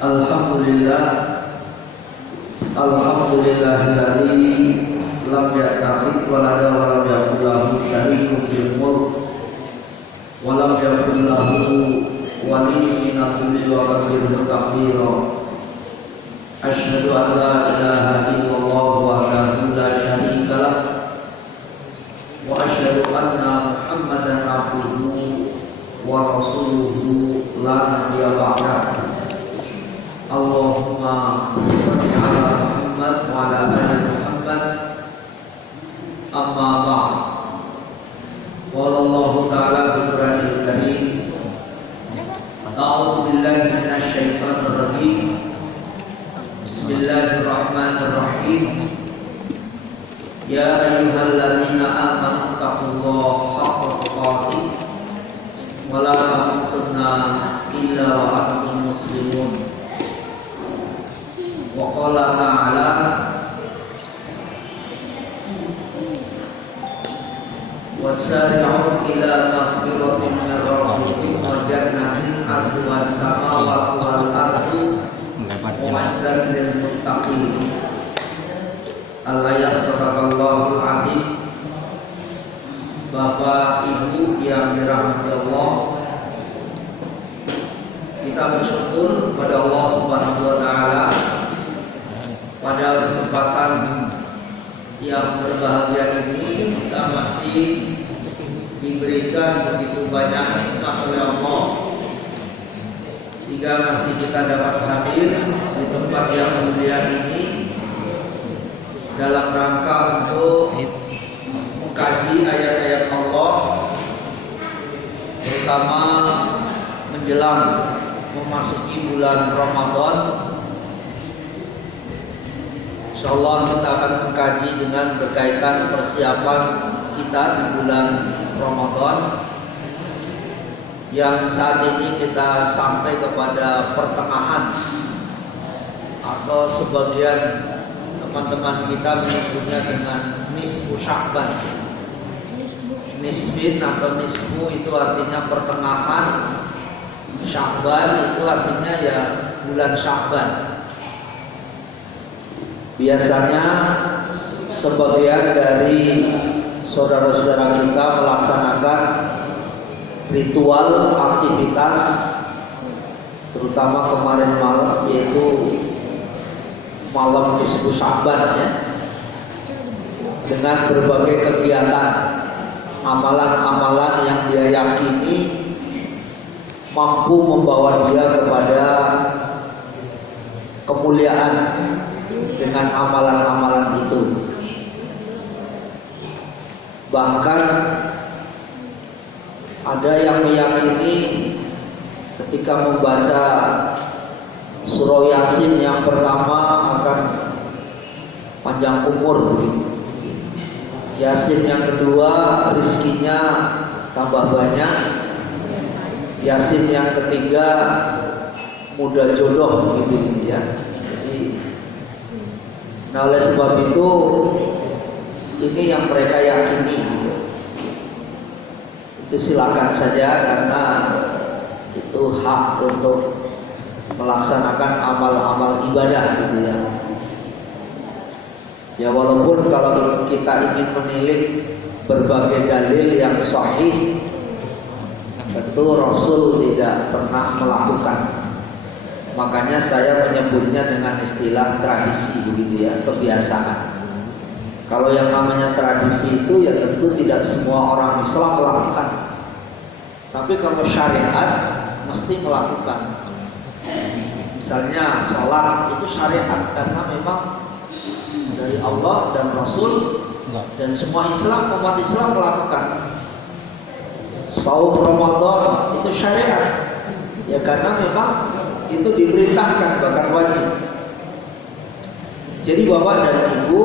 Alhamdulillah, alhamdulillahilladzi lam yattakhidh walada wa lam yakul lahu syarikun fil mulk wa lam yakul lahu waliyyun min adh-dhilli wa kabbirhu takbira. Asyhadu an la ilaha illallah wahdahu la syarika lah wa asyhadu anna Muhammadan abduhu wa rasuluhu la nabiyya ba'dahu. Allahumma shalli ala Muhammad wa ala ali Muhammad. Amma ba'd. Wallahu ta'ala fil Qur'anil Karim. A'udzu billahi minasy syaithanir rajim. Bismillahirrahmanirrahim. Ya ayyuhalladzina amanu taqullaha haqqa tuqatih wa la tamutunna illa wa antum muslimun. Wa qala ta'ala wasari'u ila maghfiratin min rabbikum wa jannatin 'arduha as-samawati wal ardu u'iddat lil muttaqin. Al-ayat sadaqallahul azim. Bapak Ibu yang dirahmati Allah, kita bersyukur kepada Allah Subhanahu wa taala pada kesempatan yang berbahagia ini kita masih diberikan begitu banyak nikmat oleh Allah sehingga masih kita dapat hadir di tempat yang mulia ini dalam rangka untuk mengkaji ayat-ayat Allah, terutama menjelang memasuki bulan Ramadan. Insyaallah kita akan mengkaji dengan berkaitan persiapan kita di bulan Ramadan yang saat ini kita sampai kepada pertengahan atau sebagian teman-teman kita menyebutnya dengan nisfu Sya'ban. Nisfin atau nisfu itu artinya pertengahan, Sya'ban itu artinya ya bulan Sya'ban. Biasanya sebagian dari saudara-saudara kita melaksanakan ritual aktivitas, terutama kemarin malam, yaitu malam nisfu Sya'ban ya, dengan berbagai kegiatan, amalan-amalan yang dia yakini mampu membawa dia kepada kemuliaan dengan amalan-amalan itu. Bahkan ada yang meyakini ketika membaca surah Yasin yang pertama akan panjang umur. Yasin yang kedua rizkinya tambah banyak. Yasin yang ketiga mudah jodoh gitu ya. Nah oleh sebab itu ini yang mereka yakini. Itu silakan saja karena itu hak untuk melaksanakan amal-amal ibadah gitu ya. Ya walaupun kalau kita ingin menilik berbagai dalil yang sahih, tentu Rasul tidak pernah melakukan. Makanya saya menyebutnya dengan istilah tradisi begitu ya, kebiasaan. Kalau yang namanya tradisi itu ya tentu tidak semua orang Islam melakukan. Tapi kalau syariat mesti melakukan. Misalnya sholat itu syariat karena memang dari Allah dan Rasul dan semua Islam, umat Islam melakukan. Shaum Ramadan itu syariat ya karena memang itu diperintahkan bahkan wajib. Jadi Bapak dan Ibu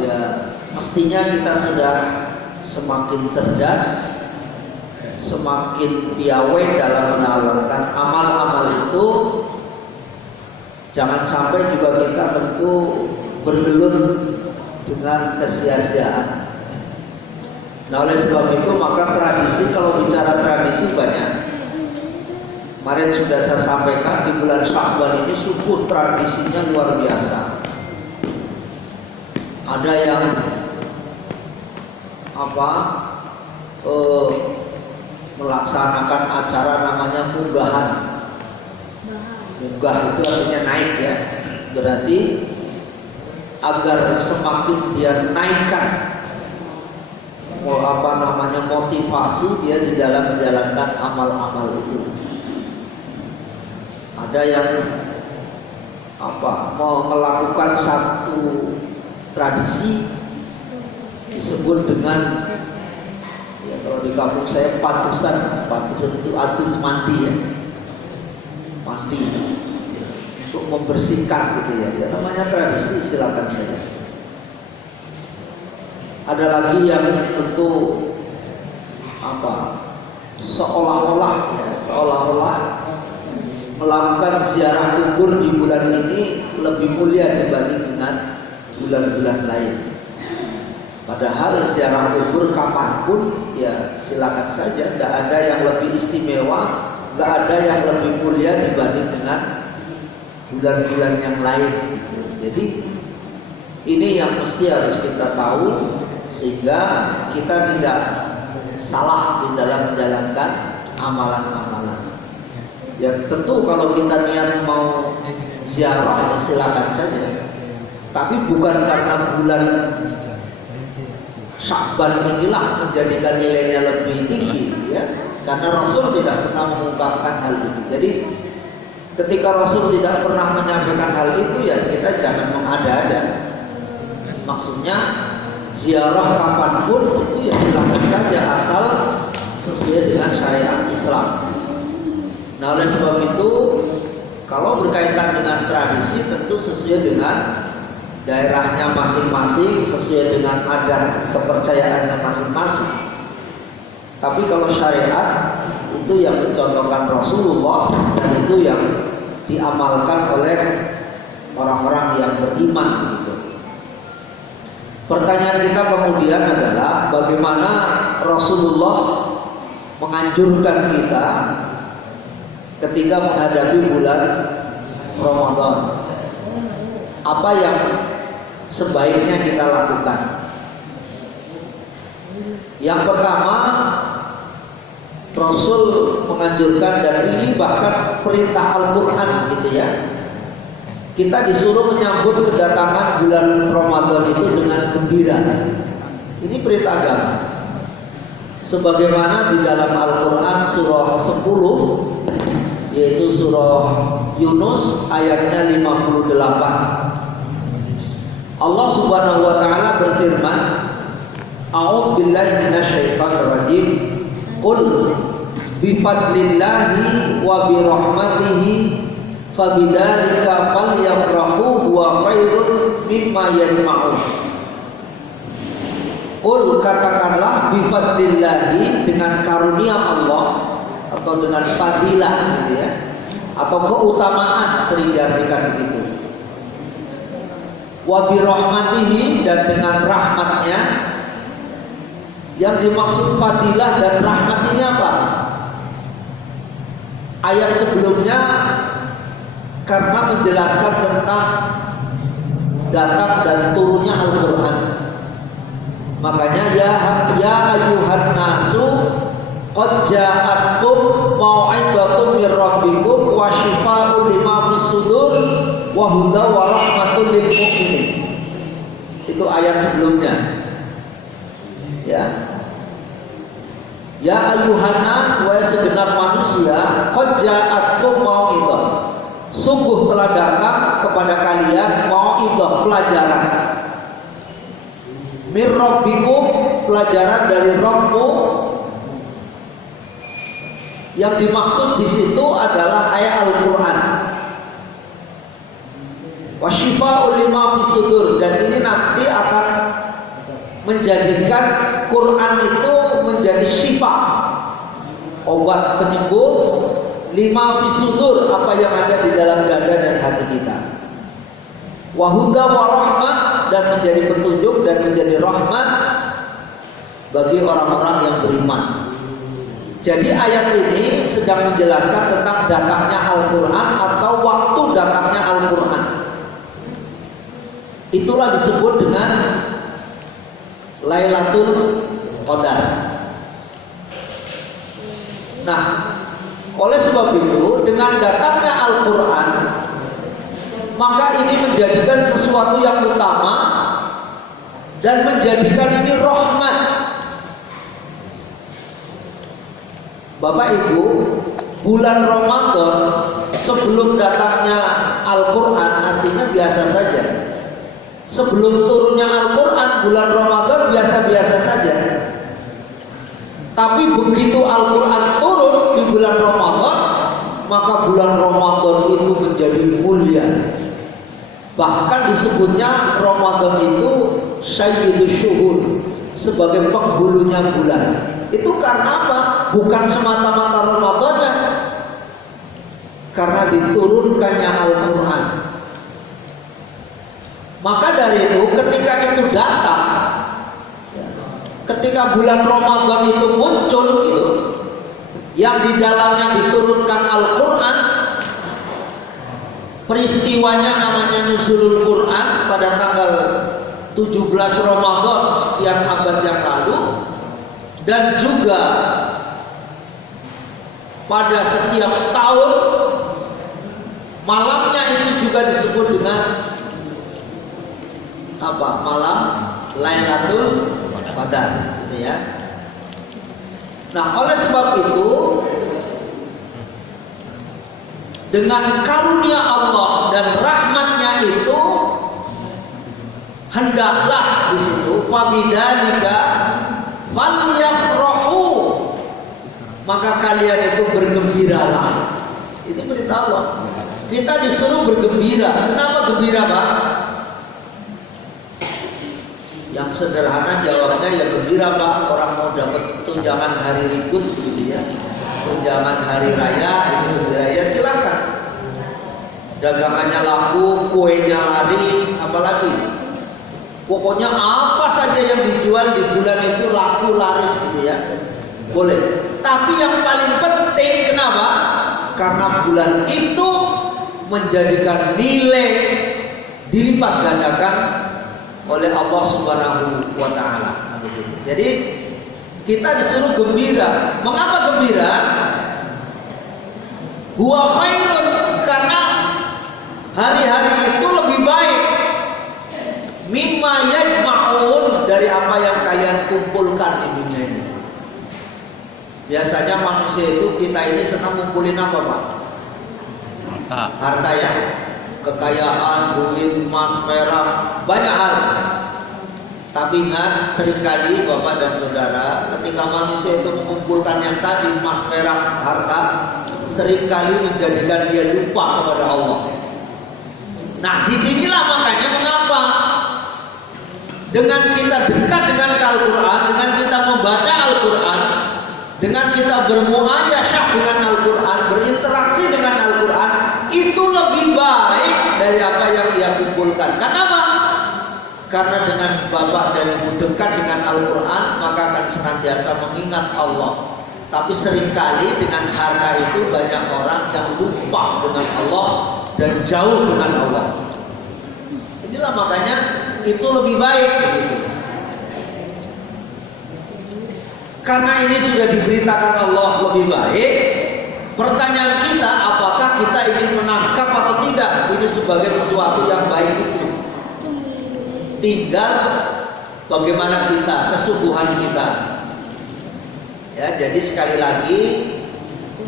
ya mestinya kita sudah semakin cerdas, semakin piawai dalam menawarkan amal-amal itu. Jangan sampai juga kita tentu bergelut dengan kesia-siaan. Nah oleh sebab itu maka tradisi, kalau bicara tradisi banyak. Kemarin sudah saya sampaikan di bulan Sya'ban ini subuh tradisinya luar biasa. Ada yang melaksanakan acara namanya munggahan. Munggah itu artinya naik ya. Berarti agar semakin dia naikkan motivasi dia di dalam menjalankan amal-amal itu. Ada yang mau melakukan satu tradisi disebut dengan ya kalau di kampung saya patusan itu atus mandi ya, mandi untuk membersihkan gitu ya. Ya namanya tradisi, silakan saja. Ada lagi yang tentu seolah-olah melakukan ziarah kubur di bulan ini lebih mulia dibanding dengan bulan-bulan lain. Padahal ziarah kubur kapanpun ya silakan saja, tidak ada yang lebih istimewa, tidak ada yang lebih mulia dibanding dengan bulan-bulan yang lain. Jadi ini yang mesti harus kita tahu sehingga kita tidak salah di dalam menjalankan amalan-amalan. Ya tentu kalau kita niat mau ziarah ya silakan saja. Tapi bukan karena bulan Sya'ban inilah menjadikan nilainya lebih tinggi ya. Karena Rasul tidak pernah mengungkapkan hal itu. Jadi ketika Rasul tidak pernah menyampaikan hal itu ya kita jangan mengada-ada. Maksudnya ziarah kapanpun itu ya silakan saja asal sesuai dengan syariat Islam. Nah oleh sebab itu kalau berkaitan dengan tradisi tentu sesuai dengan daerahnya masing-masing, sesuai dengan adat kepercayaannya masing-masing. Tapi kalau syariat itu yang mencontohkan Rasulullah dan itu yang diamalkan oleh orang-orang yang beriman gitu. Pertanyaan kita kemudian adalah bagaimana Rasulullah menganjurkan kita ketika menghadapi bulan Ramadan. Apa yang sebaiknya kita lakukan? Yang pertama, Rasul menganjurkan dan ini bahkan perintah Al-Quran gitu ya. Kita disuruh menyambut kedatangan bulan Ramadan itu dengan gembira. Ini perintah agama. Sebagaimana di dalam Al-Quran surah 10 yaitu surah Yunus ayatnya 58. Allah Subhanahu wa taala berfirman, A'udzu billahi minasyaitonir rajim. Qul bi fadlillahi wa bi rahmatihi fabidzalika falyafrahu huwa khairun mimma yajma'un. Qul katakanlah bi fadlillahi dengan karunia Allah atau dengan fadilah gitu ya. Atau keutamaan sering diartikan begitu. Wa bi rahmatihi dan dengan rahmatnya. Yang dimaksud fadilah dan rahmat ini apa? Ayat sebelumnya karena menjelaskan tentang datang dan turunnya Al-Quran. Makanya ya ayyuhan nasu qad ja'atkum mau'izatun mir rabbikum wa syifaa'un lima fis sudur wa hudan wa rahmatul lil mu'minin. Itu ayat sebelumnya. Ya ayyuhan nas, wahai segenap manusia, qad ja'atkum mau'izah. Sungguh telah datang kepada kalian mau'izah, pelajaran. Mir rabbikum, pelajaran dari Rabbmu. Yang dimaksud di situ adalah ayat Al-Quran. Wa syifaa'un lima fis sudur, dan ini nanti akan menjadikan Quran itu menjadi syifa, obat penyembuh lima fis sudur, apa yang ada di dalam dada dan hati kita. Wa hudan wa rahmah, dan menjadi petunjuk dan menjadi rahmat bagi orang-orang yang beriman. Jadi ayat ini sedang menjelaskan tentang datangnya Al-Quran atau waktu datangnya Al-Quran. Itulah disebut dengan Lailatul Qadar. Nah, oleh sebab itu dengan datangnya Al-Quran, maka ini menjadikan sesuatu yang utama dan menjadikan ini rahmat. Bapak Ibu, bulan Ramadan sebelum datangnya Al-Quran artinya biasa saja. Sebelum turunnya Al-Quran, bulan Ramadan biasa-biasa saja. Tapi begitu Al-Quran turun di bulan Ramadan, maka bulan Ramadan itu menjadi mulia. Bahkan disebutnya Ramadan itu Sayyidus Syuhur, sebagai penghulunya bulan. Itu karena apa? Bukan semata-mata Ramadannya, karena diturunkannya Al-Quran. Maka dari itu ketika itu datang, ketika bulan Ramadan itu muncul gitu, yang di dalamnya diturunkan Al-Quran, peristiwanya namanya Nuzulul Quran pada tanggal 17 Ramadan sekian abad yang lalu, dan juga pada setiap tahun malamnya itu juga disebut dengan apa? Malam Lailatul Qadar, gitu ya. Nah, oleh sebab itu dengan karunia Allah dan rahmatnya itu hendaklah di situ fabidzalika falyafrahu, maka kalian itu bergembiralah. Itu berita Allah. Kita disuruh bergembira. Kenapa gembira, Pak? Yang sederhana jawabnya ya gembira, Pak. Orang mau dapat tunjangan hari ribut gitu ya, tunjangan hari raya itu gembira, ya silakan. Dagangannya laku, kuenya laris, apalagi. Pokoknya apa saja yang dijual di bulan itu laku laris gitu ya, boleh. Tapi yang paling penting kenapa? Karena bulan itu menjadikan nilai dilipat gandakan oleh Allah Subhanahu wa Ta'ala. Jadi kita disuruh gembira. Mengapa gembira? Huwa khairun, karena hari-hari itu lebih baik mimma yajma'un, dari apa yang kalian kumpulkan di dunia ini. Biasanya manusia itu, kita ini senang ngumpulin apa, Pak? Harta ya, kekayaan, duit, emas, perak, banyak hal. Tapi ingat, seringkali Bapak dan Saudara, ketika manusia itu mengumpulkan yang tadi, emas, perak, harta, seringkali menjadikan dia lupa kepada Allah. Nah, disinilah makanya mengapa dengan kita dekat dengan Al-Quran, dengan kita membaca Al-Quran, dengan kita bermuayasyah dengan Al-Quran, berinteraksi dengan Al-Quran, itu lebih baik dari apa yang ia kumpulkan. Kenapa? Karena dengan Bapak dan Ibu dekat dengan Al-Quran, maka akan senantiasa mengingat Allah. Tapi seringkali dengan harta itu banyak orang yang lupa dengan Allah dan jauh dengan Allah. Inilah makanya itu lebih baik begitu. Karena ini sudah diberitakan Allah lebih baik. Pertanyaan kita, apakah kita ingin menangkap atau tidak ini sebagai sesuatu yang baik itu? Tinggal bagaimana kita, kesungguhan kita. Ya, jadi sekali lagi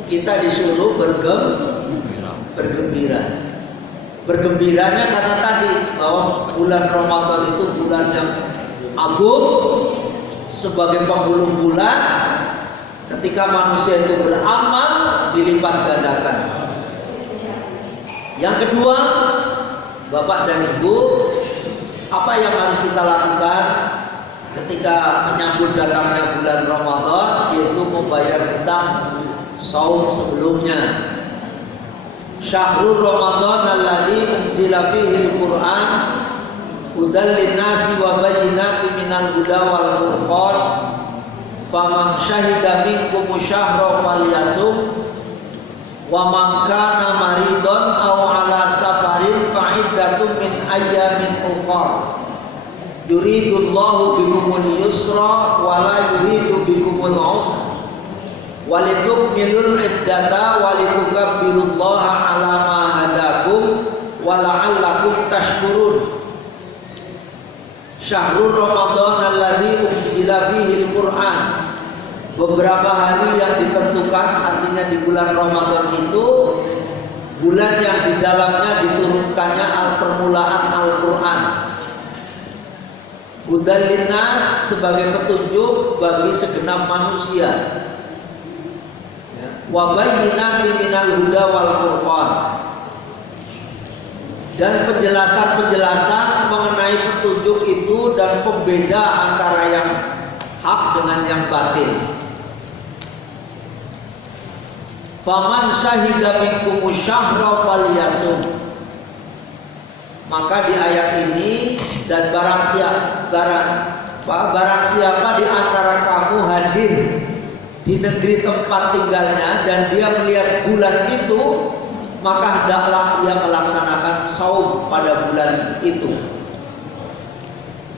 kita disuruh bergembira. Bergembiranya karena tadi bahwa bulan Ramadan itu bulan yang agung, sebagai penghulu bulan. Ketika manusia itu beramal, dilipat gandakan. Yang kedua, Bapak dan Ibu, apa yang harus kita lakukan ketika menyambut datangnya bulan Ramadan, yaitu membayar hutang saum sebelumnya. Syahrul Ramadan alladzi unzila fihi al-Qur'an hudan lin-nasi wa bayyinatin minal huda wal furqan faman syahida minkum syahra falyasum wa man kana maridon aw ala safarin fa iddatun min ayyamin ukhra yuridullahu bikumul yusra wa la yuridu bikumul usra walitukmilul iddata walitukabbirullaha ala ma hadakum wa la'allakum tashkurun. Syahrul Ramadan alladzi unzila fihi al-Qur'an. Beberapa hari yang ditentukan, artinya di bulan Ramadan itu bulan yang di dalamnya diturunkannya permulaan Al-Qur'an. Hudan linnas, sebagai petunjuk bagi segenap manusia. Wa bayyinatin minal huda wal furqan. Dan penjelasan-penjelasan mengenai petunjuk itu dan pembeda antara yang hak dengan yang batil. Faman syahida minkum syahra falyasum. Maka di ayat ini, dan barang siapa di antara kamu hadir di negeri tempat tinggalnya dan dia melihat bulan itu, maka hendaklah ia melaksanakan saum pada bulan itu.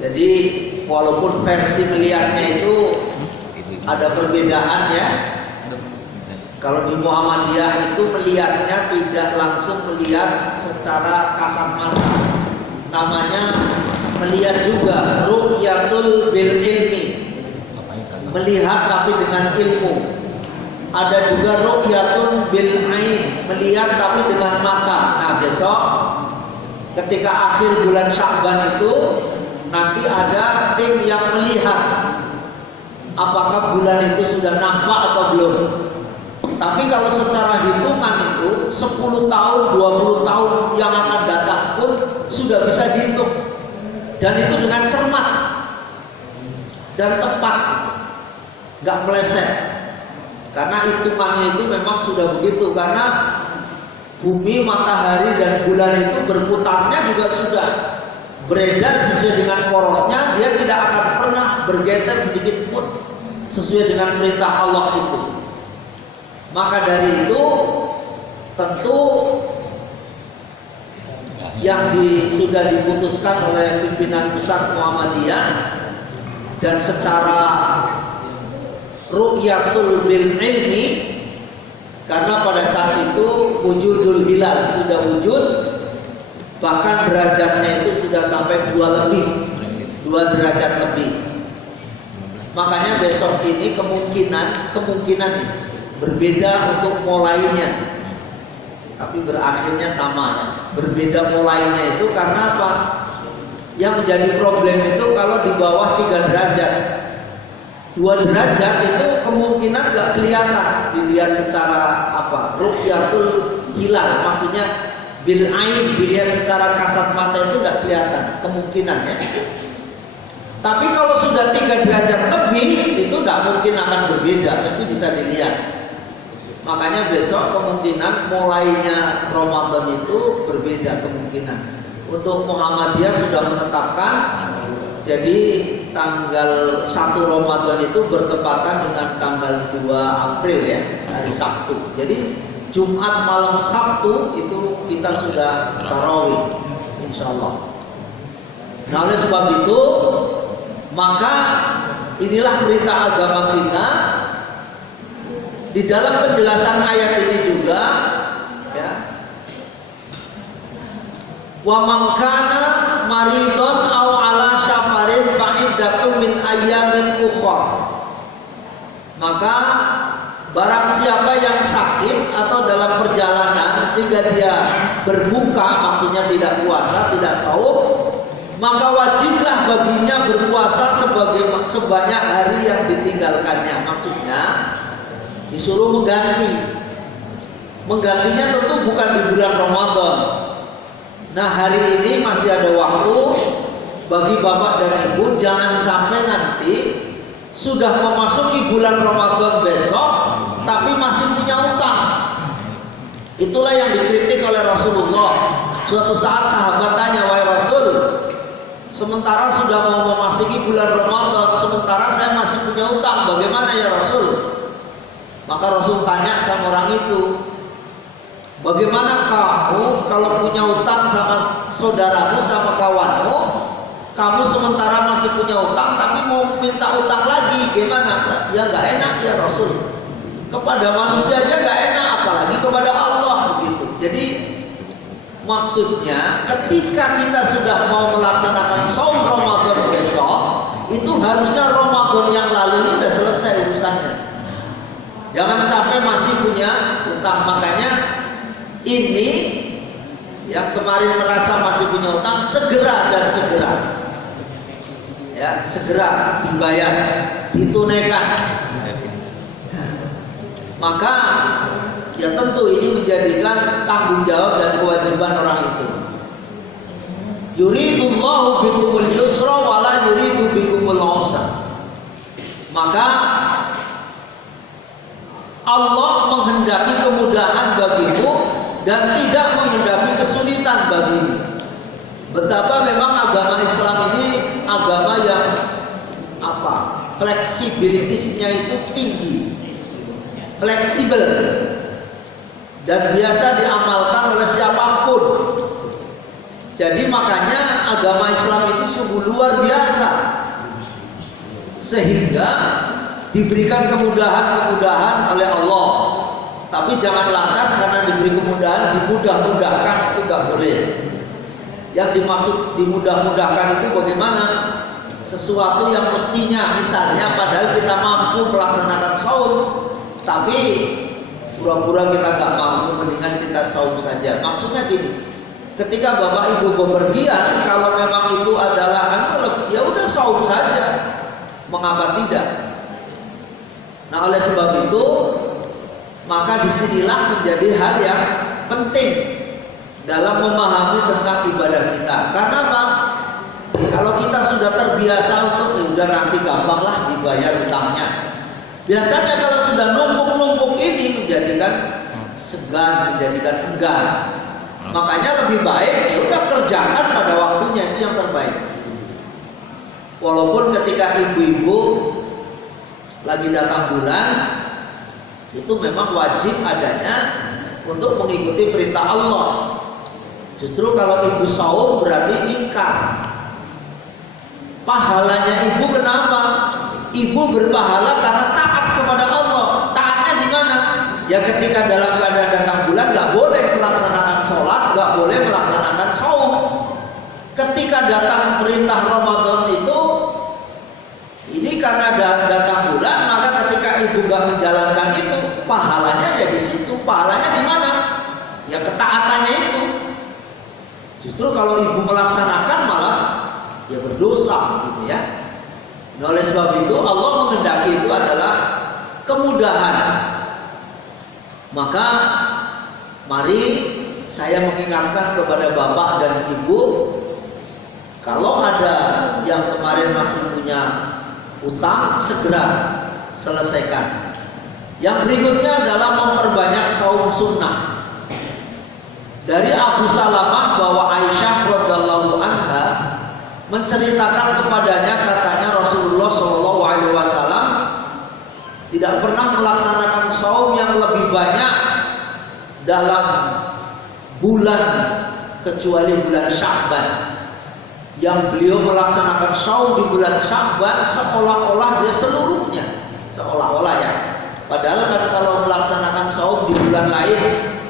Jadi walaupun versi melihatnya itu ada perbedaan ya. Kalau di Muhammadiyah itu melihatnya tidak langsung melihat secara kasat mata. Namanya melihat juga ru'yatul bil ilmi. Melihat tapi dengan ilmu. Ada juga ru'yatun bil ain, melihat tapi dengan mata. Nah, besok ketika akhir bulan Sya'ban itu nanti ada tim yang melihat apakah bulan itu sudah nampak atau belum. Tapi kalau secara hitungan itu 10 tahun, 20 tahun yang akan datang pun sudah bisa dihitung. Dan itu dengan cermat dan tepat, nggak meleset. Karena hitungannya itu memang sudah begitu. Karena bumi, matahari, dan bulan itu berputarnya juga sudah beredar sesuai dengan porosnya. Dia tidak akan pernah bergeser sedikit pun sesuai dengan perintah Allah itu. Maka dari itu tentu yang sudah diputuskan oleh pimpinan pusat Muhammadiyah dan secara ru'yatul bil ilmi, karena pada saat itu wujudul hilal sudah wujud, bahkan derajatnya itu sudah sampai 2 derajat lebih. Makanya besok ini kemungkinan berbeda untuk mulainya, tapi berakhirnya sama ya. Berbeda mulainya itu karena apa? Yang menjadi problem itu kalau di bawah 3 derajat. 2 derajat itu kemungkinan nggak kelihatan dilihat secara apa? Ru'yatul hilal, maksudnya bil ain, dilihat secara kasat mata itu nggak kelihatan kemungkinannya. Tapi kalau sudah 3 derajat lebih itu nggak mungkin akan berbeda, mesti bisa dilihat. Makanya besok kemungkinan mulainya Ramadan itu berbeda kemungkinan. Untuk Muhammadiyah sudah menetapkan, jadi tanggal 1 Ramadan itu bertepatan dengan tanggal 2 April ya, hari Sabtu. Jadi Jumat malam Sabtu itu kita sudah tarawih, insya Allah. Nah, oleh sebab itu, maka inilah perintah agama kita. Di dalam penjelasan ayat ini juga, ya, wa man kana maridon aw ala safarin fa'iddatun min ayyamin ukhra. Maka barang siapa yang sakit atau dalam perjalanan sehingga dia berbuka, maksudnya tidak puasa, tidak saum, maka wajiblah baginya berpuasa sebanyak hari yang ditinggalkannya. Maksudnya disuruh menggantinya tentu bukan di bulan Ramadan. Nah, hari ini masih ada waktu bagi bapak dan ibu, jangan sampai nanti sudah memasuki bulan Ramadan besok tapi masih punya utang. Itulah yang dikritik oleh Rasulullah. Suatu saat sahabat tanya, wahai Rasul, sementara sudah mau memasuki bulan Ramadan, sementara saya masih punya utang, bagaimana ya Rasul? Maka Rasul tanya sama orang itu, bagaimana kamu kalau punya utang sama saudaramu, sama kawanmu, kamu sementara masih punya utang tapi mau minta utang lagi, gimana? Ya nggak enak ya Rasul. Kepada manusia aja nggak enak, apalagi kepada Allah begitu. Jadi maksudnya ketika kita sudah mau melaksanakan saum Ramadan besok, itu harusnya Ramadan yang lalu ini sudah selesai urusannya. Jangan sampai masih punya utang. Makanya ini yang kemarin merasa masih punya utang, segera dan segera, ya segera dibayar, ditunaikan. Maka ya tentu ini menjadikan tanggung jawab dan kewajiban orang itu. Yuridullahu bikumul yusra wala yuridu bikumul usra. Maka Allah menghendaki kemudahan bagimu dan tidak menghendaki kesulitan bagimu. Betapa memang agama Islam ini agama yang fleksibilitasnya itu tinggi, fleksibel, dan biasa diamalkan oleh siapapun. Jadi makanya agama Islam itu sungguh luar biasa, sehingga diberikan kemudahan-kemudahan oleh Allah. Tapi jangan lantas karena diberi kemudahan dimudah-mudahkan, itu nggak boleh. Yang dimaksud dimudah-mudahkan itu bagaimana? Sesuatu yang mestinya, misalnya padahal kita mampu melaksanakan saum, tapi pura-pura kita nggak mampu, mendingan kita saum saja. Maksudnya gini, ketika bapak ibu bepergian, kalau memang itu adalah ya udah saum saja, mengapa tidak? Nah oleh sebab itu, maka disinilah menjadi hal yang penting dalam memahami tentang ibadah kita. Karena apa? Kalau kita sudah terbiasa untuk udah nanti gampanglah dibayar utangnya. Biasanya kalau sudah numpuk-numpuk ini menjadikan segan, menjadikan enggan. Makanya lebih baik ya udah kerjakan pada waktunya, itu yang terbaik. Walaupun ketika ibu-ibu lagi datang bulan, itu memang wajib adanya untuk mengikuti perintah Allah. Justru kalau ibu saum berarti ingkar. Pahalanya ibu kenapa? Ibu berpahala karena taat kepada Allah. Taatnya di mana? Ya ketika dalam keadaan datang bulan nggak boleh melaksanakan sholat, nggak boleh melaksanakan saum. Ketika datang perintah Ramadan itu, ini karena datang bulan, maka ketika ibu nggak menjalankan itu, pahalanya ya di situ. Pahalanya di mana? Ya ketaatannya itu. Justru kalau ibu melaksanakan malah ya berdosa gitu ya. Nah, oleh sebab itu Allah menghendaki itu adalah kemudahan. Maka mari saya mengingatkan kepada bapak dan ibu, kalau ada yang kemarin masih punya utang, segera selesaikan. Yang berikutnya adalah memperbanyak saum sunnah. Dari Abu Salamah bahwa Aisyah radhiyallahu anha menceritakan kepadanya, katanya Rasulullah Shallallahu Alaihi Wasallam tidak pernah melaksanakan saum yang lebih banyak dalam bulan kecuali bulan Sya'ban. Yang beliau melaksanakan saum di bulan Sya'ban seolah-olah dia seluruhnya, seolah-olah ya. Padahal kan kalau melaksanakan saum di bulan lain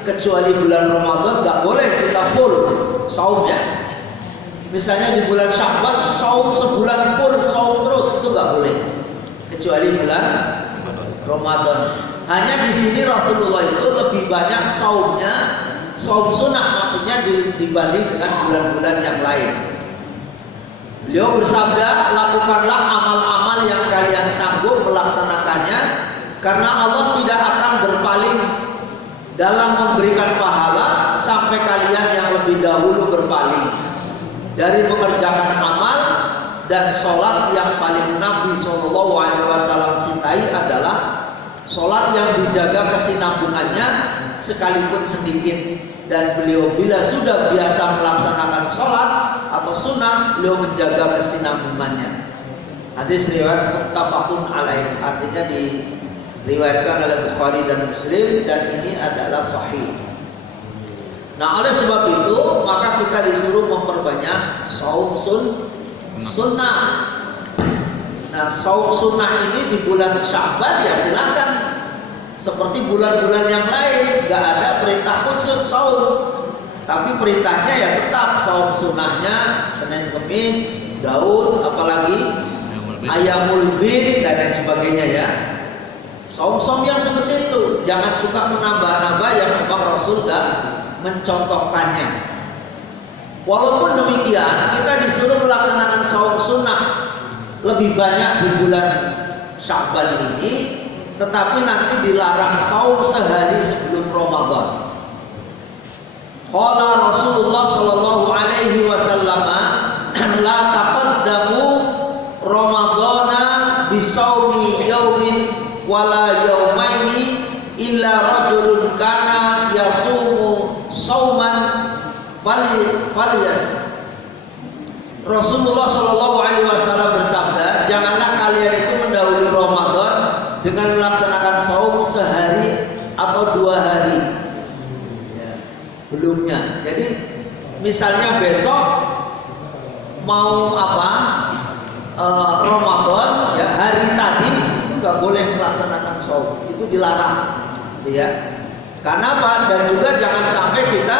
kecuali bulan Ramadan nggak boleh kita full saumnya. Misalnya di bulan Sya'ban saum sebulan full saum terus, itu nggak boleh. Kecuali bulan Ramadan. Hanya di sini Rasulullah itu lebih banyak saumnya, saum sunnah maksudnya dibanding dengan bulan-bulan yang lain. Beliau bersabda, lakukanlah amal-amal yang kalian sanggup melaksanakannya, karena Allah tidak akan berpaling dalam memberikan pahala sampai kalian yang lebih dahulu berpaling dari mengerjakan amal. Dan sholat yang paling Nabi SAW cintai adalah Sholat yang dijaga kesinambungannya sekalipun sedikit. Dan beliau bila sudah biasa melaksanakan sholat atau sunnah, beliau menjaga kesinambungannya. Hadis riwayat muttafaqun alaih, artinya diriwayatkan oleh Bukhari dan Muslim, dan ini adalah sahih. Nah, oleh sebab itu maka kita disuruh memperbanyak saum sunnah. Nah, saum sunnah ini di bulan Sya'ban ya silakan. Seperti bulan-bulan yang lain, gak ada perintah khusus saum. Tapi perintahnya ya tetap saum sunnahnya Senin Kemis, Daud, apalagi Ayamul Bid dan lain sebagainya ya. Saum-saum yang seperti itu, jangan suka menambah-nambah yang memang Rasul gak mencontohkannya. Walaupun demikian, kita disuruh melaksanakan saum sunnah lebih banyak di bulan Sya'ban ini, tetapi nanti dilarang saum sehari sebelum Ramadan. Qala Rasulullah sallallahu alaihi wasallam, la taqaddamu Ramadana bisaumi yaumin wala yaumaini illa rajulun kana yasumu sauman falyas. Rasulullah sallallahu alaihi wasallam bersabda, janganlah kalian itu mendahului Ramadan dengan melaksanakan saum sehari atau 2 hari ya, belumnya. Jadi misalnya besok mau Ramadan ya, hari tadi itu nggak boleh melaksanakan saum, itu dilarang ya. Karena apa? Dan juga jangan sampai kita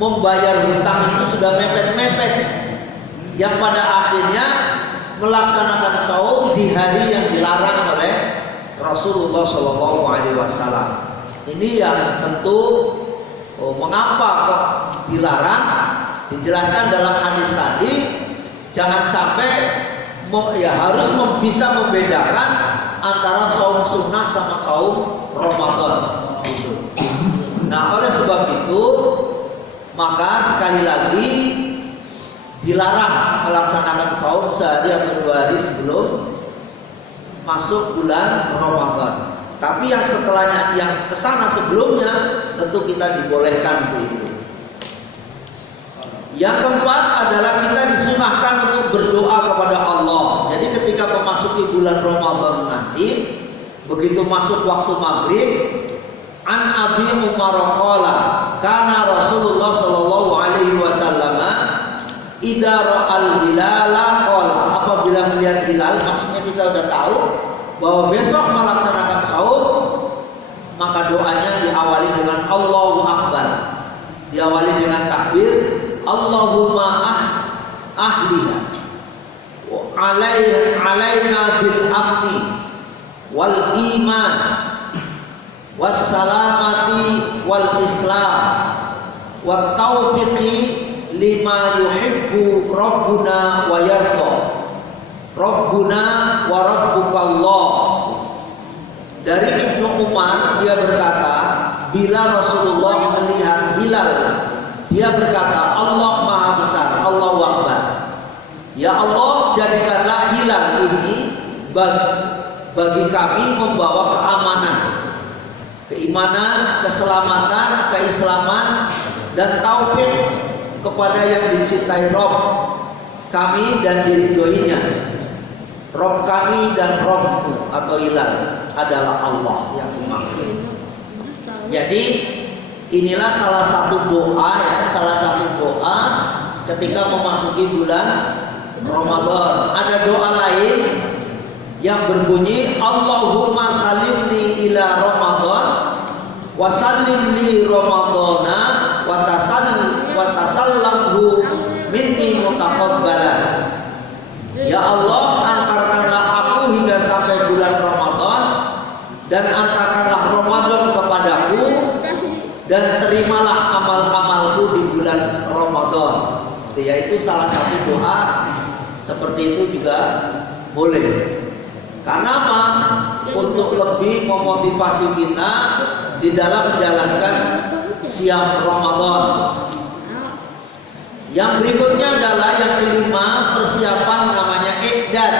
membayar hutang itu sudah mepet-mepet, yang pada akhirnya melaksanakan saum di hari yang dilarang oleh Rasulullah Shallallahu Alaihi Wasallam. Ini yang tentu mengapa kok dilarang, dijelaskan dalam hadis tadi. Jangan sampai harus bisa membedakan antara saum sunnah sama saum Ramadan. Nah, oleh sebab itu maka sekali lagi dilarang melaksanakan saum sehari atau 2 hari sebelum masuk bulan Ramadan. Tapi yang setelahnya, yang kesana sebelumnya, tentu kita dibolehkan itu. Yang keempat adalah kita disunahkan untuk berdoa kepada Allah. Jadi ketika memasuki bulan Ramadan nanti, begitu masuk waktu maghrib, an Abi Umar qala, kana Rasulullah sallallahu alaihi wasallam idza ra'al hilala qala, apabila melihat hilal, maksudnya kita sudah tahu bahwa besok melaksanakan saum, maka doanya diawali dengan Allahu Akbar, diawali dengan takbir Allahumma ahliha alaina bil amni wal iman was salamati wal islam wat taufiqi lima yuhibbu rabbuna wa yarda rabbuna wa rabbukallah. Dari Ibnu Umar, dia berkata, bila Rasulullah melihat hilal, dia berkata, Allah Maha Besar, Allahu Akbar. Ya Allah, jadikanlah hilal ini bagi kami membawa keamanan, keimanan, keselamatan, keislaman, dan taufik kepada yang dicintai Rob kami dan diridhoinya. Rob kami dan Robku atau hilal adalah Allah yang dimaksud. Jadi inilah salah satu doa ya, salah satu doa ketika memasuki bulan Ramadan. Ada doa lain yang berbunyi Allahumma salimni ila Ramadan wa sallimli Ramadana wa tasallamhu minni mutaqabbalan. Ya Allah, antarkanlah aku hingga sampai bulan Ramadan, dan antarkanlah Ramadan kepadaku, dan terimalah amal-amalku di bulan Ramadan. Yaitu salah satu doa seperti itu juga boleh. Karena apa? Untuk lebih memotivasi kita di dalam menjalankan siam Ramadan. Yang berikutnya adalah yang kelima, persiapan namanya iqdad.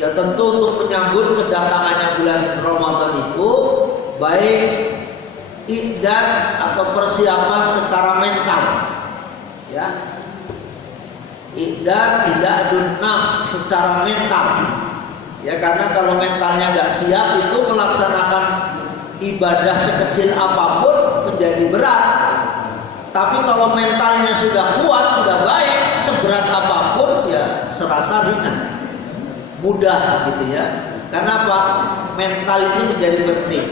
Ya tentu untuk menyambut kedatangannya bulan Ramadan itu baik iqdad atau persiapan secara mental, ya. Iqdadun nafs secara mental, ya, karena kalau mentalnya nggak siap itu melaksanakan ibadah sekecil apapun menjadi berat. Tapi kalau mentalnya sudah kuat, sudah baik, seberat apapun ya serasa ringan, mudah gitu ya. Karena apa? Mental ini menjadi penting.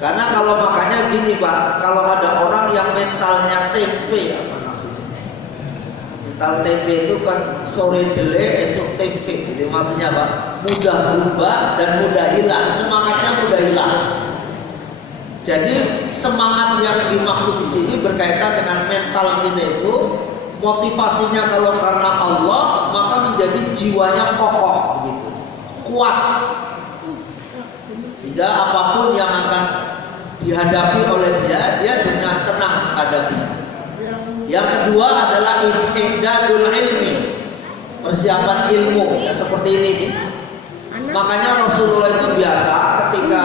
Karena kalau makanya gini Pak, kalau ada orang yang mentalnya tempe, apa maksudnya? Mental tempe itu kan sore dele, esok tempe, gitu maksudnya Pak. Mudah berubah dan mudah hilang, semangatnya mudah hilang. Jadi semangat yang dimaksud di sini berkaitan dengan mental kita itu, motivasinya kalau karena Allah maka menjadi jiwanya kokoh, gitu, kuat, sehingga apapun yang akan dihadapi oleh dia dengan tenang hadapi. Yang kedua adalah iqdadul ilmi, persiapan ilmu, ya, seperti ini nih. Makanya Rasulullah itu biasa ketika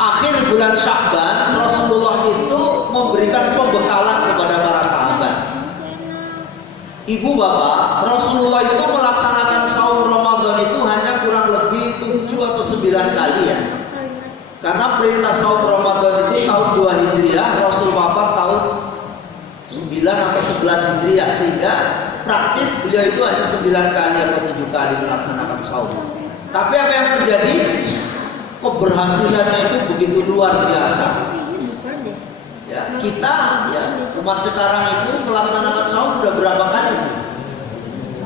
akhir bulan Sya'ban, Rasulullah itu memberikan pembekalan kepada para sahabat. Ibu bapak, Rasulullah itu melaksanakan saum Ramadan itu hanya kurang lebih 7 atau 9 kali ya. Karena perintah saum Ramadan itu tahun 2 Hijriah, Rasul wafat tahun 9 atau 11 Hijriah, sehingga praktis beliau itu hanya 9 kali atau 7 kali melaksanakan saum. Tapi apa yang terjadi? Keberhasilannya itu begitu luar biasa. Ya, kita ya umat sekarang itu melaksanakan saum sudah berapa kali?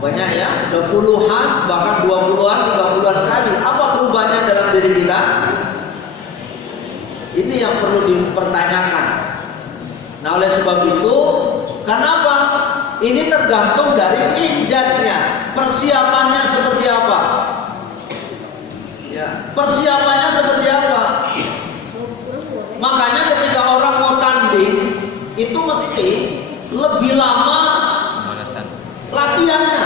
Banyak ya, udah puluhan, bahkan 20-an, 30-an kali. Apa perubahannya dalam diri kita? Ini yang perlu dipertanyakan. Nah, oleh sebab itu, kenapa? Ini tergantung dari iqdadnya, persiapannya seperti apa. Ya, persiapannya seperti apa? Makanya ketika orang mau tanding itu mesti lebih lama latihannya,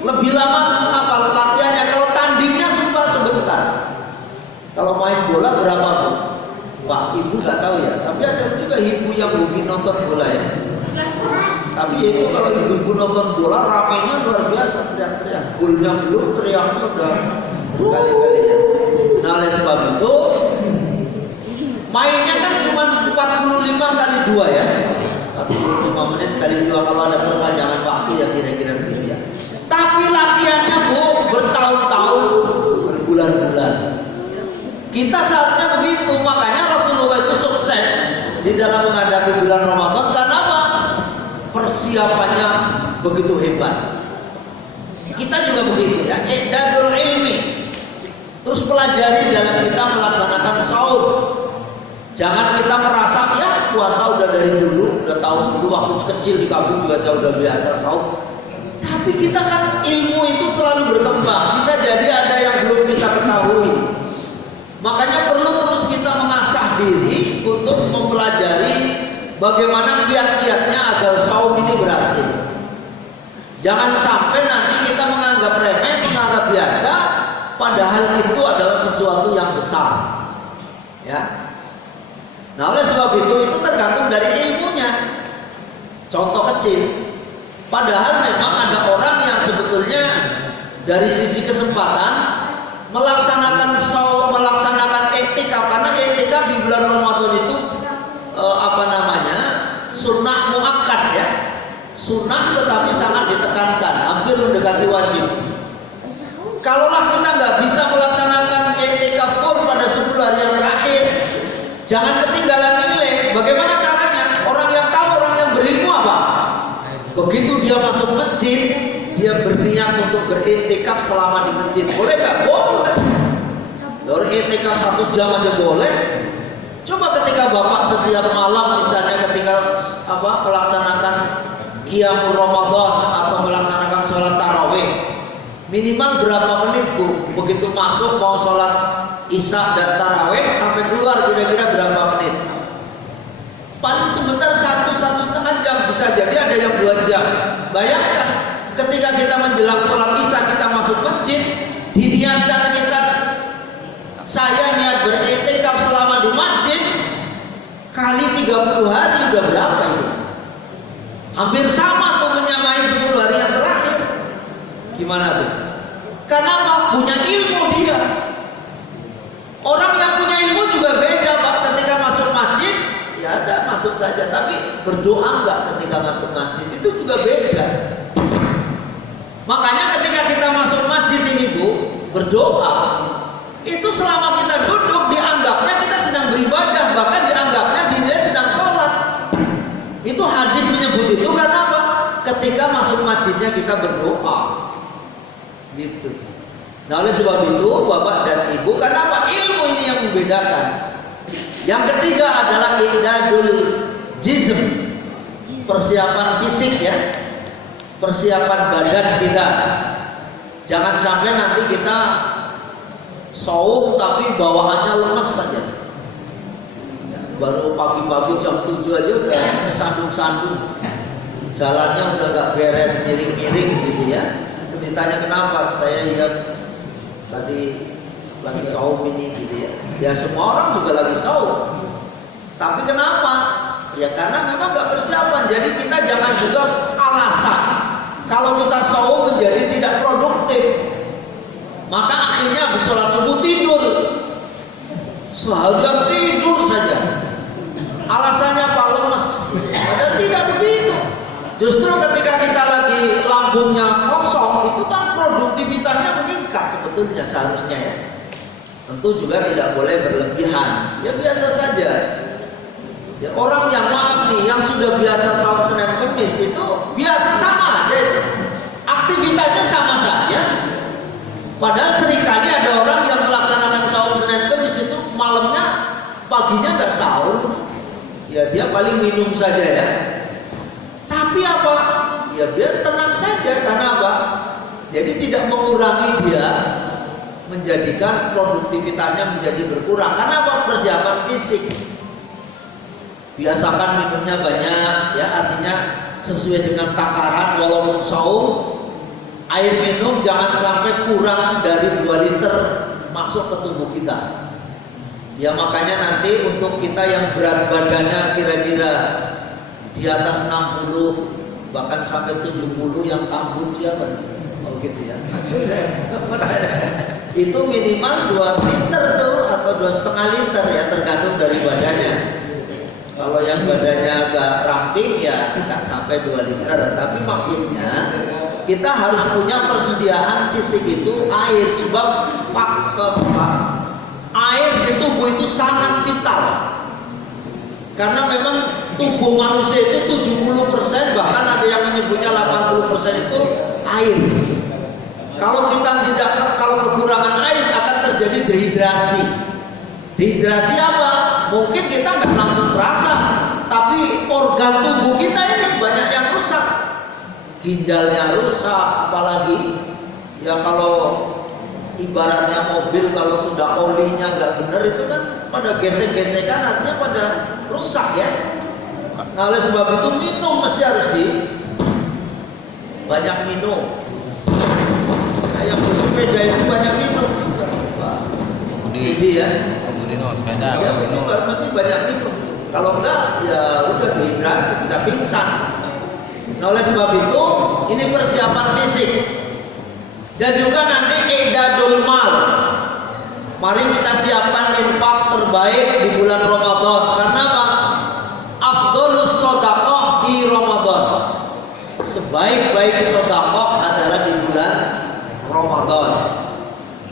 lebih lama apa latihannya. Kalau tandingnya sebentar. Kalau main bola berapa Bu? Pak, ibu nggak tahu ya. Tapi ada juga ibu yang hobi nonton bola ya. Tapi itu kalau ibu nonton bola ramenya luar biasa, teriak-teriak. Golnya belum, teriaknya udah kali-kalinya. Nah, oleh sebab itu mainnya kan cuma 45 kali 2 ya. 45 menit kali 2 kalau ada perpanjangan waktu ya kira-kira begitu ya. Tapi latihannya Bu bertahun-tahun, berbulan-bulan. Kita seharusnya begitu. Makanya Rasulullah itu sukses di dalam menghadapi bulan Ramadan karena apa? Persiapannya begitu hebat. Kita juga begitu ya. Iqdadul ilmi. Terus pelajari dalam kita melaksanakan saum. Jangan kita merasa ya puasa udah dari dulu, udah tahu dulu waktu kecil di kampung juga saya udah biasa saum. Tapi kita kan ilmu itu selalu berkembang. Bisa jadi ada yang belum kita ketahui. Makanya perlu terus kita mengasah diri untuk mempelajari bagaimana kiat-kiatnya agar saum ini berhasil. Jangan sampai nanti kita menganggap remeh, menganggap biasa, padahal itu adalah sesuatu yang besar. Ya. Nah, oleh sebab itu tergantung dari ilmunya. Contoh kecil. Padahal memang ada orang yang sebetulnya dari sisi kesempatan melaksanakan saum, melaksanakan etika, karena etika di bulan Ramadan itu sunnah muakkad ya. Sunnah tetapi sangat ditekankan, hampir mendekati wajib. Kalaulah kita nggak bisa melaksanakan etika pun pada 10 hari yang terakhir, jangan ketinggalan nilai. Bagaimana caranya? Orang yang tahu, orang yang berilmu apa? Begitu dia masuk masjid, dia berniat untuk beriktikaf selama di masjid. Boleh nggak? Boleh. Beriktikaf 1 jam aja boleh. Coba ketika Bapak setiap malam misalnya ketika melaksanakan qiyamul Ramadan atau melaksanakan sholat tarawih, minimal berapa menit Bu? Begitu masuk mau sholat isya dan tarawih sampai keluar kira-kira berapa menit? paling sebentar 1,5 jam, bisa jadi ada yang 2 jam. Bayangkan ketika kita menjelang sholat isya kita masuk masjid, diniatkan kita, saya niat beriktikaf selama di masjid, kali 30 hari udah berapa itu? Hampir sama tuh, menyamai 10 hari yang terakhir. Gimana tuh? Karena punya ilmu dia. Orang yang punya ilmu juga beda Pak. Ketika masuk masjid, ya ada masuk saja. Tapi berdoa enggak ketika masuk masjid, itu juga beda. Makanya ketika kita masuk masjid ini Bu, berdoa, itu selama kita duduk dianggapnya kita sedang beribadah, bahkan dianggapnya dia sedang sholat. Itu hadis menyebut itu karena apa? Ketika masuk masjidnya kita berdoa, gitu. Nah oleh sebab itu Bapak dan Ibu, karena apa? Ilmu ini yang membedakan. Yang ketiga adalah i'dadul jism, persiapan fisik ya, persiapan badan kita. Jangan sampai nanti kita saum tapi bawaannya lemes saja. Baru pagi-pagi jam 7 aja udah sandung-sandung, jalannya udah gak beres, miring-miring gitu ya. Ditanya kenapa, saya lihat tadi lagi saum ini gitu ya. Ya semua orang juga lagi saum. Tapi kenapa? Ya karena memang gak persiapan. Jadi kita jangan juga alasan kalau kita saum menjadi tidak produktif. Maka akhirnya habis sholat subuh tidur, seharian tidur saja. Alasannya apa? Lemes. Padahal tidak begitu. Justru ketika kita lagi lambungnya kosong, itu kan produktivitasnya meningkat sebetulnya seharusnya ya. Tentu juga tidak boleh berlebihan. Ya biasa saja. Ya, orang yang maaf nih, yang sudah biasa saum Senin Kemis itu biasa sama aja itu. Aktivitasnya sama saja. Padahal seringkali ada orang yang melaksanakan saum Senin Kemis itu malamnya, paginya nggak sahur. Ya dia paling minum saja ya. Tapi apa? Ya biar tenang saja. Karena apa? Jadi tidak mengurangi dia, menjadikan produktivitasnya menjadi berkurang. Karena apa? Persiapan fisik. Biasakan minumnya banyak ya, artinya sesuai dengan takaran. Walaupun saum, air minum jangan sampai kurang dari 2 liter masuk ke tubuh kita. Ya makanya nanti untuk kita yang berat badannya kira-kira di atas 60 bahkan sampai 70 yang tambun siapa? Oh gitu ya. Itu minimal 2 liter tuh atau 2,5 liter ya, tergantung dari badannya. Kalau yang badannya agak ramping ya tidak sampai 2 liter. Tapi maksudnya kita harus punya persediaan fisik itu air, sebab faktor air di tubuh itu sangat vital. Karena memang tubuh manusia itu 70%, bahkan ada yang menyebutnya 80% itu air. Kalau kekurangan air akan terjadi dehidrasi. Dehidrasi apa? Mungkin kita nggak langsung terasa, tapi organ tubuh kita ini banyak yang rusak. Ginjalnya rusak, apalagi ya kalau ibaratnya mobil kalau sudah olinya nggak benar itu kan pada gesek-gesekan, artinya pada rusak ya. Nah oleh sebab itu minum mesti harus banyak minum. Nah, yang bersepeda itu banyak minum juga. Jadi ya. Sepeda. Ya berarti banyak minum. Kalau enggak ya udah dehidrasi, bisa pingsan. Nah oleh sebab itu ini persiapan fisik. Dan juga nanti i'dadul mal. Mari kita siapkan infak terbaik di bulan Ramadan. Karena apa? Afdhalus shadaqah di Ramadan. Sebaik-baik sedekah adalah di bulan Ramadan.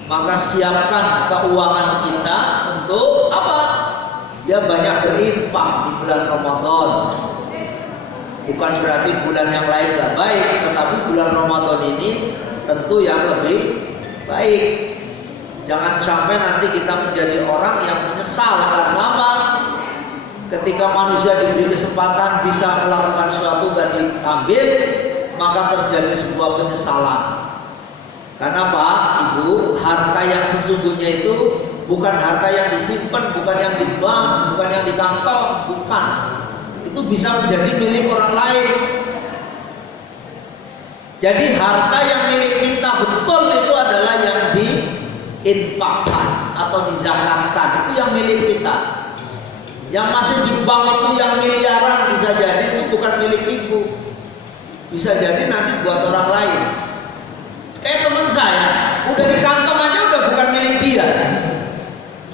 Maka siapkan keuangan kita untuk apa? Ya banyak berinfak di bulan Ramadan. Bukan berarti bulan yang lain gak baik, tetapi bulan Ramadan ini tentu yang lebih baik. Jangan sampai nanti kita menjadi orang yang menyesal. Karena apa? Ketika manusia diberi kesempatan bisa melakukan sesuatu dan diambil, maka terjadi sebuah penyesalan. Karena Pak, Ibu, harta yang sesungguhnya itu bukan harta yang disimpan, bukan yang di bank, bukan yang di kantong, bukan. itu bisa menjadi milik orang lain. Jadi harta yang milik kita betul itu adalah yang diinfakkan atau dizakatkan, itu yang milik kita. Yang masih di bank itu yang miliaran bisa jadi itu bukan milik ibu, bisa jadi nanti buat orang lain. Kayak teman saya, udah di kantong aja udah bukan milik dia.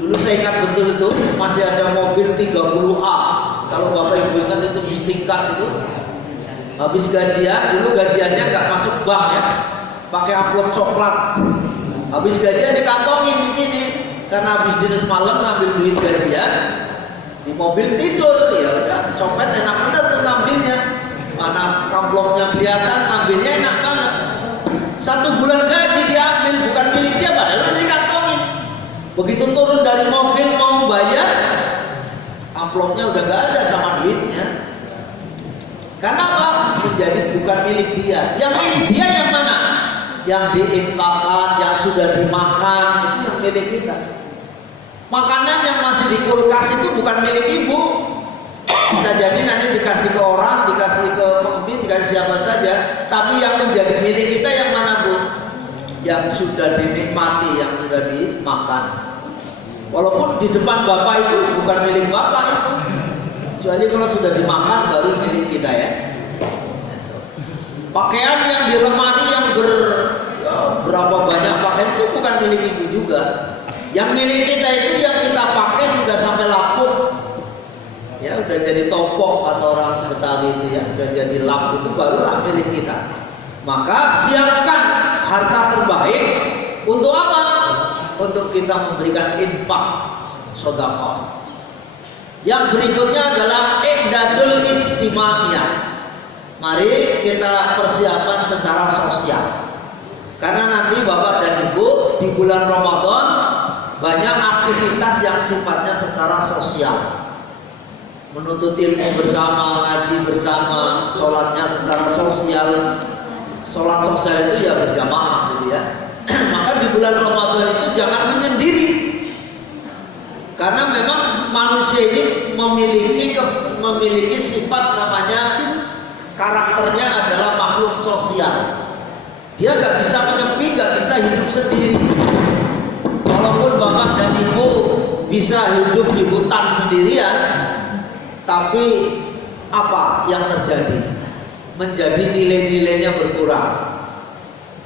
Dulu saya ingat betul itu masih ada mobil 30A. Kalau bapak ibu ingat itu bis tingkat itu. Habis gajian, dulu gajiannya nggak masuk bank ya, pakai amplop coklat. Habis gajian dikantongin di sini, karena habis dinas malam ngambil duit gajian, di mobil tidur, ya udah, copet enak bener tuh ngambilnya. Mana amplopnya kelihatan, ngambilnya enak banget. 1 bulan gaji diambil, bukan milik dia, padahal udah dikantongin. Begitu turun dari mobil mau bayar, amplopnya udah nggak ada sama duitnya. Karena apa? Menjadi bukan milik dia. Yang milik dia yang mana? Yang diinfakkan, yang sudah dimakan, itu yang milik kita. Makanan yang masih di kulkas itu bukan milik ibu. Bisa jadi nanti dikasih ke orang, dikasih ke pemimpin, dikasih siapa saja. Tapi yang menjadi milik kita yang mana, Bu? Yang sudah dinikmati, yang sudah dimakan. Walaupun di depan bapak itu bukan milik bapak itu. Kecuali kalau sudah dimakan baru milik kita ya. Pakaian yang di lemari yang berapa banyak pakaian itu bukan milik ibu juga. Yang milik kita itu yang kita pakai sudah sampai lapuk. Ya udah jadi topok atau orang Betawi itu ya, udah jadi lap itu barulah milik kita. Maka siapkan harta terbaik untuk apa? Untuk kita memberikan infak, sedekah. Yang berikutnya adalah i'dadul ijtimaiyah. Mari kita persiapan secara sosial. Karena nanti Bapak dan Ibu di bulan Ramadan banyak aktivitas yang sifatnya secara sosial. Menuntut ilmu bersama, ngaji bersama, sholatnya secara sosial. Sholat sosial itu ya berjamaah gitu ya. Maka di bulan Ramadan itu jangan menyendiri. Karena memang manusia ini memiliki sifat namanya karakternya adalah makhluk sosial. Dia nggak bisa menyepi, nggak bisa hidup sendiri. Walaupun bapak dan ibu bisa hidup di hutan sendirian, tapi apa yang terjadi? Menjadi nilai-nilainya berkurang.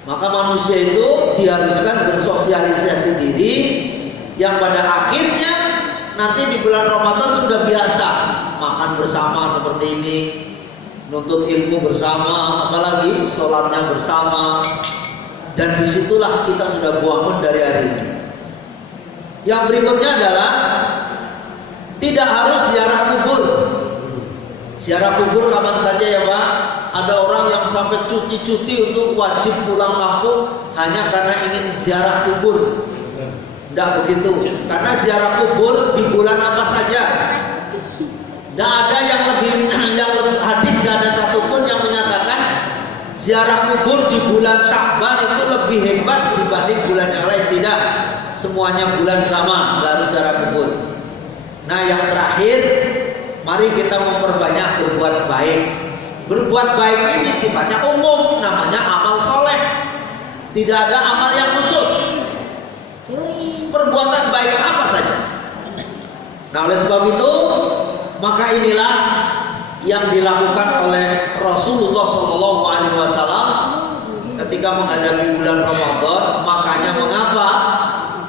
Maka manusia itu diharuskan bersosialisasi diri, yang pada akhirnya nanti di bulan Ramadan sudah biasa makan bersama seperti ini, nuntut ilmu bersama, apalagi sholatnya bersama, dan disitulah kita sudah bangun dari hari ini. Yang berikutnya adalah tidak harus ziarah kubur. Ziarah kubur kapan saja ya Pak. Ada orang yang sampai cuti-cuti untuk wajib pulang kampung hanya karena ingin ziarah kubur. Tidak begitu, karena ziarah kubur di bulan apa saja. Tidak ada yang lebih hadis, tidak ada satupun yang menyatakan ziarah kubur di bulan Sya'ban itu lebih hebat dibanding bulan yang lain. Tidak, semuanya bulan sama, tidak harus ziarah kubur. Nah yang terakhir, mari kita memperbanyak berbuat baik. Berbuat baik ini sifatnya umum, namanya amal soleh. Tidak ada amal yang khusus. Perbuatan baik apa saja. Nah oleh sebab itu, maka inilah yang dilakukan oleh Rasulullah SAW ketika menghadapi bulan Ramadan. Makanya mengapa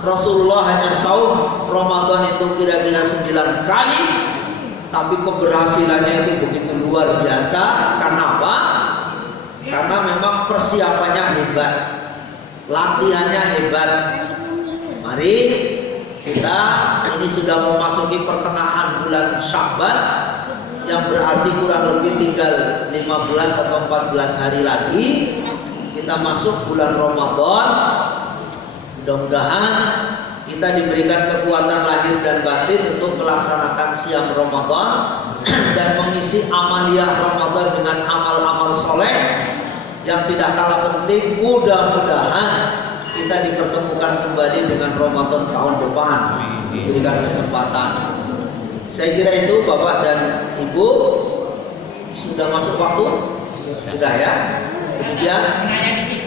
Rasulullah hanya saum Ramadan itu kira-kira 9 kali, tapi keberhasilannya itu begitu luar biasa. Karena apa? Karena memang persiapannya hebat, latihannya hebat. Mari kita ini sudah memasuki pertengahan bulan Sya'ban, yang berarti kurang lebih tinggal 15 atau 14 hari lagi kita masuk bulan Ramadan. Mudah-mudahan kita diberikan kekuatan lahir dan batin untuk melaksanakan siam Ramadan dan mengisi amaliyah Ramadan dengan amal-amal soleh yang tidak kalah penting. Mudah-mudahan kita dipertemukan kembali dengan Ramadan tahun depan, diberikan kesempatan. Saya kira itu Bapak dan Ibu sudah masuk waktu? Sudah ya? Ya.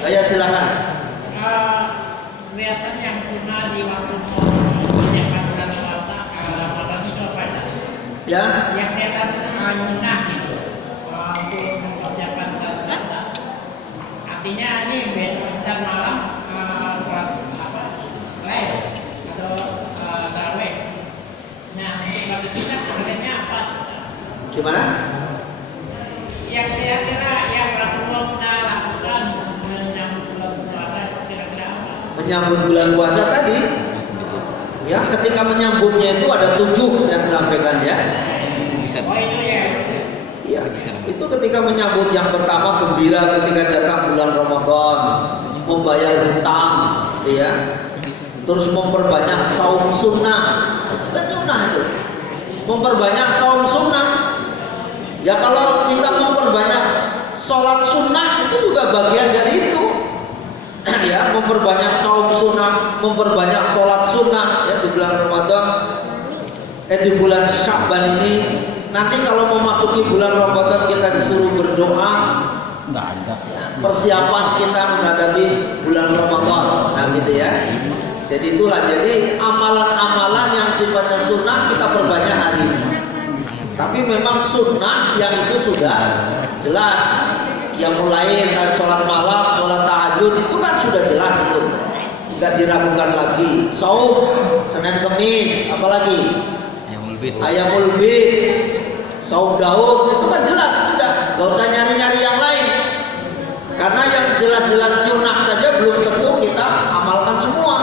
Ya silakan. Kelihatan yang sunnah di waktu persiapan bulan puasa Ramadan itu apa ya? Ya. Yang kelihatan sunnah gitu untuk persiapan bulan puasa. Artinya ini bentar malam sholat apa? Lain atau tarawih. Nah untuk bagi kita sebenarnya apa? Gimana? Yang kira-kira yang Rasulullah sudah lakukan menyambut bulan puasa kira-kira apa? Menyambut bulan puasa tadi, ya ketika menyambutnya itu ada 7 yang disampaikan ya. Oh itu ya. Ya, itu ketika menyambut yang pertama gembira ketika datang bulan Ramadan, membayar hutang, ya. Terus memperbanyak saum sunnah, sunnah itu. Memperbanyak saum sunnah. Ya kalau kita memperbanyak sholat sunnah itu juga bagian dari itu. Ya, memperbanyak saum sunnah, memperbanyak sholat sunnah ya di bulan Ramadan, di bulan Sya'ban ini. Nanti kalau memasuki bulan Ramadan kita disuruh berdoa, nggak ada. Ya, persiapan kita menghadapi bulan Ramadan, nah gitu ya. Jadi itulah, jadi amalan-amalan yang sifatnya sunnah kita perbanyak hari ini. Tapi memang sunnah yang itu sudah jelas. Yang mulai dari sholat malam, sholat tahajud itu kan sudah jelas itu, nggak diragukan lagi. Saum, Senin Kemis, apalagi Ayamul Bid, saum Daud itu kan jelas sudah, nggak usah nyari-nyari yang lain. Karena yang jelas-jelas sunnah saja belum tentu kita amalkan semua.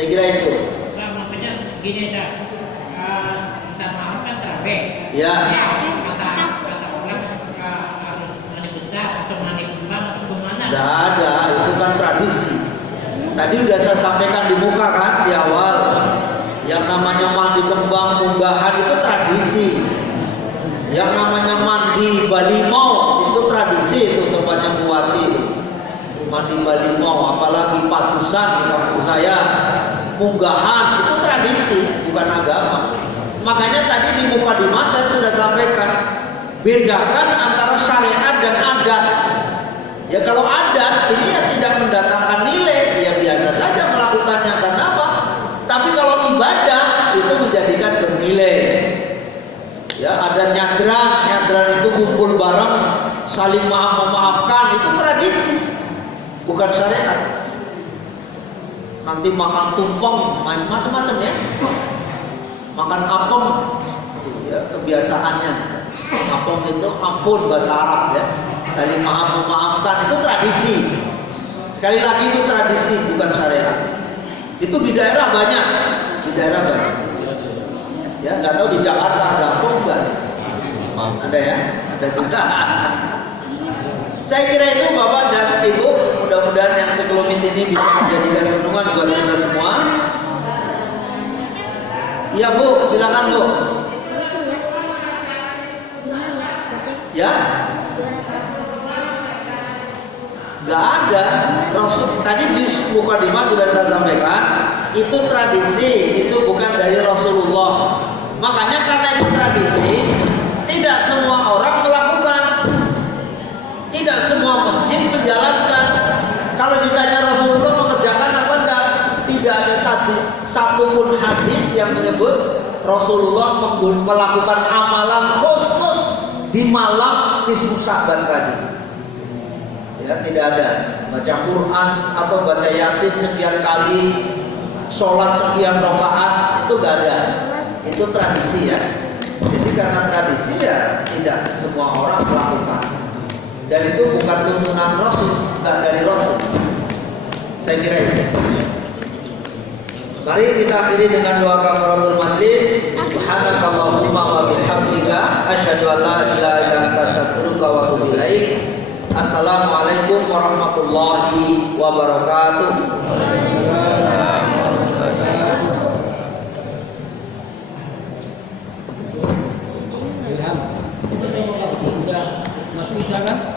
Saya kira itu. Nah, makanya gini dah, kita malam kan tarawih. Ya. Kata orang harus mandi besar atau mandi kembang atau kemana? Tidak ada, itu kan tradisi. Tadi sudah saya sampaikan di muka kan di awal. Yang namanya mandi kembang, munggahan itu tradisi. Yang namanya mandi balimau itu tradisi, itu tempatnya Buati. Mandi balimau, apalagi patusan di kampung saya. Munggahan itu tradisi, bukan agama. Makanya tadi di mukadimah saya sudah sampaikan, bedakan antara syariat dan adat. Ya kalau adat ini ya tidak mendatangkan nilai, ya biasa saja melakukannya karena apa? Tapi kalau ibadah itu menjadikan bernilai. Ya ada nyadran itu kumpul bareng, saling memaafkan, itu tradisi, bukan syariat. Nanti makan tumpeng, macam-macam ya. Makan apem, ya kebiasaannya. Apem itu ampun bahasa Arab ya. Saling memaafkan itu tradisi. Sekali lagi itu tradisi, bukan syariat. Itu di daerah banyak, Ya nggak tahu di Jakarta ada apa enggak? Ada ya, ada juga. Saya kira itu Bapak dan Ibu, mudah-mudahan yang sebelum ini bisa menjadikan renungan buat kita semua. Ya Bu, silakan Bu. Ya? Gak ada. Rasul tadi di mukadimah sudah saya sampaikan, itu tradisi, itu bukan dari Rasulullah. Makanya karena itu tradisi, tidak semua orang melakukan. Tidak semua masjid menjalankan. Kalau ditanya Rasulullah mengerjakan apa enggak? Tidak ada satu pun hadis yang menyebut Rasulullah melakukan amalan khusus di malam nisfu Sya'ban tadi. Ya, tidak ada. Baca Quran atau baca Yasin sekian kali, sholat sekian rakaat, itu enggak ada. Itu tradisi ya. Jadi karena tradisi ya tidak semua orang melakukan. Dan itu bukan tuntunan Rasul, bukan dari Rasul. Saya kira itu. Mari kita akhiri dengan doa kafaratul majlis. Subhanakallahumma wa bihamdika asyhadu an la ilaha illa anta astaghfiruka wa atubu ilaik. Assalamualaikum warahmatullahi wabarakatuh. Ilham, kita udah masuk isya kan?